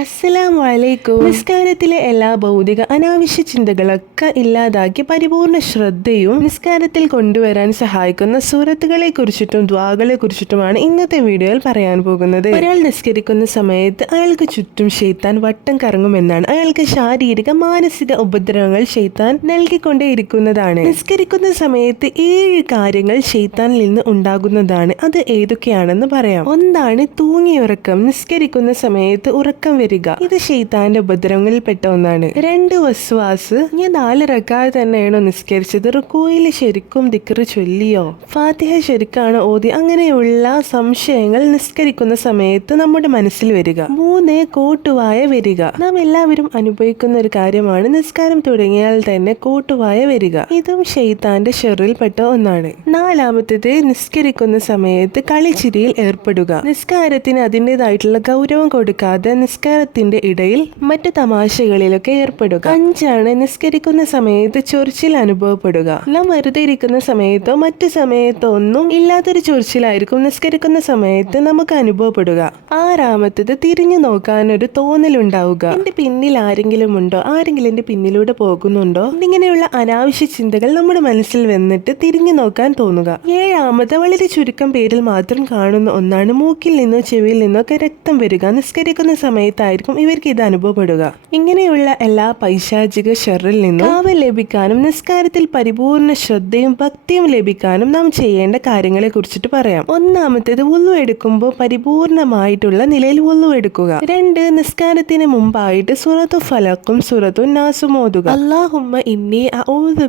അസ്സലാമലൈക്കും. നിസ്കാരത്തിലെ എല്ലാ ഭൗതിക അനാവശ്യ ചിന്തകളൊക്കെ ഇല്ലാതാക്കി പരിപൂർണ ശ്രദ്ധയും നിസ്കാരത്തിൽ കൊണ്ടുവരാൻ സഹായിക്കുന്ന സൂറത്തുകളെ കുറിച്ചിട്ടും ദ്വാകളെ കുറിച്ചിട്ടുമാണ് ഇന്നത്തെ വീഡിയോയിൽ പറയാൻ പോകുന്നത്. ഒരാൾ നിസ്കരിക്കുന്ന സമയത്ത് അയാൾക്ക് ചുറ്റും ശൈത്താൻ വട്ടം കറങ്ങുമെന്നാണ്. അയാൾക്ക് ശാരീരിക മാനസിക ഉപദ്രവങ്ങൾ ഷെയ്ത്താൻ നൽകിക്കൊണ്ടേയിരിക്കുന്നതാണ്. നിസ്കരിക്കുന്ന സമയത്ത് ഏഴ് കാര്യങ്ങൾ ശൈത്താനിൽ നിന്ന് ഉണ്ടാകുന്നതാണ്. അത് ഏതൊക്കെയാണെന്ന് പറയാം. ഒന്നാണ് തൂങ്ങിയുറക്കം നിസ്കരിക്കുന്ന സമയത്ത് ഉറക്കം വരിക ഇത് ഷെയ്ത്താന്റെ ഉപദ്രവങ്ങളിൽപ്പെട്ട ഒന്നാണ്. രണ്ട് വസ്വാസ് ഞാൻ നാല് റക്കാർ തന്നെയാണോ നിസ്കരിച്ചത്? റുക്കോയിൽ ശരിക്കും ദിക്കറ് ചൊല്ലിയോ? ഫാത്തിഹ ശരിക്കാണോ ഓതി? അങ്ങനെയുള്ള സംശയങ്ങൾ നിസ്കരിക്കുന്ന സമയത്ത് നമ്മുടെ മനസ്സിൽ വരിക. മൂന്ന് കോട്ടുവായ വരിക. നാം എല്ലാവരും അനുഭവിക്കുന്ന ഒരു കാര്യമാണ്. നിസ്കാരം തുടങ്ങിയാൽ തന്നെ കോട്ടുവായ വരിക. ഇതും ഷെയ്ത്താന്റെ ഷെറിൽപ്പെട്ട ഒന്നാണ്. നാലാമത്തേത് നിസ്കരിക്കുന്ന സമയത്ത് കളിച്ചിരിയിൽ ഏർപ്പെടുക. നിസ്കാരത്തിന് അതിന്റെതായിട്ടുള്ള ഗൗരവം കൊടുക്കാതെ നിസ്കാരത്തിന്റെ ഇടയിൽ മറ്റു തമാശകളിലൊക്കെ ഏർപ്പെടുക. അഞ്ചാണ് നിസ്കരിക്കുന്ന സമയത്ത് ചൊറിച്ചിൽ അനുഭവപ്പെടുക. നാം വെറുതെ ഇരിക്കുന്ന സമയത്തോ മറ്റു സമയത്തോ ഒന്നും ഇല്ലാത്തൊരു ചൊറിച്ചിലായിരിക്കും നിസ്കരിക്കുന്ന സമയത്ത് നമുക്ക് അനുഭവപ്പെടുക. ആറാമത്തത് തിരിഞ്ഞു നോക്കാൻ ഒരു തോന്നലുണ്ടാവുക. എന്റെ പിന്നിൽ ആരെങ്കിലും ഉണ്ടോ? ആരെങ്കിലും എന്റെ പിന്നിലൂടെ പോകുന്നുണ്ടോ? ഇങ്ങനെയുള്ള അനാവശ്യ ചിന്തകൾ നമ്മുടെ മനസ്സിൽ വന്നിട്ട് തിരിഞ്ഞു നോക്കാൻ തോന്നുക. ഏഴാമത് വളരെ ചുരുക്കം പേരിൽ മാത്രം കാണുന്ന ഒന്നാണ് മൂക്കിൽ നിന്നോ ചെവിയിൽ നിന്നോ ഒക്കെ രക്തം വരിക. നിസ്കരിക്കുന്ന സമയത്തായിരിക്കും ഇവർക്ക് ഇത് അനുഭവപ്പെടുക. ഇങ്ങനെയുള്ള എല്ലാ പൈശാചിക ഷെറിൽ നിന്നും കാവൽ ലഭിക്കാനും നിസ്കാരത്തിൽ പരിപൂർണ ശ്രദ്ധയും ഭക്തിയും ലഭിക്കാനും നാം ചെയ്യേണ്ട കാര്യങ്ങളെ കുറിച്ചിട്ട് പറയാം. ഒന്നാമത്തേത് ഉള്ളു എടുക്കുമ്പോൾ പരിപൂർണമായിട്ടുള്ള നിലയിൽ ഉള്ളു എടുക്കുക. രണ്ട് നിസ്കാരത്തിന് മുമ്പായിട്ട് സുറത്തു ഫലക്കും സുറത്തു നാസും ഓതുക. അള്ളാഹുമ്മ ഇന്നി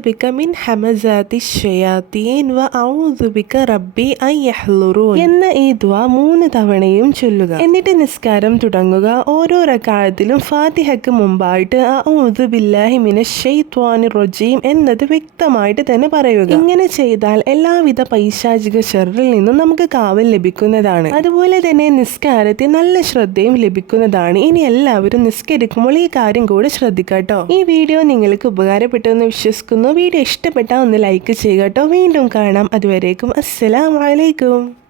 ബിക മിൻ ഹമസാതി ഷയാത്തീൻ വ ബിക റബ്ബി ഐ എന്ന ഈ ദ്വാ മൂന്ന് തവണയും ചൊല്ലുക. എന്നിട്ട് നിസ്കാരം തുടങ്ങുക. ഓരോ റക്കായത്തിലും ഫാത്തിഹയ്ക്ക് മുമ്പായിട്ട് മിനശ് ശൈത്വാനിർ എന്നത് വ്യക്തമായിട്ട് തന്നെ പറയുക. ഇങ്ങനെ ചെയ്താൽ എല്ലാവിധ പൈശാചിക ഷെറിൽ നിന്നും നമുക്ക് കാവൽ ലഭിക്കുന്നതാണ്. അതുപോലെ തന്നെ നിസ്കാരത്തെ നല്ല ശ്രദ്ധയും ലഭിക്കുന്നതാണ്. ഇനി എല്ലാവരും നിസ്കരിക്കുമ്പോൾ ഈ കാര്യം കൂടെ ശ്രദ്ധിക്കട്ടോ. ഈ വീഡിയോ നിങ്ങൾക്ക് ഉപകാരപ്പെട്ടു എന്ന് വിശ്വസിക്കുന്നു. വീഡിയോ ഇഷ്ടപ്പെട്ടാൽ ഒന്ന് ലൈക്ക് ചെയ്യുക കേട്ടോ. വീണ്ടും കാണാം. അതുവരേക്കും അസ്സലാമലൈക്കും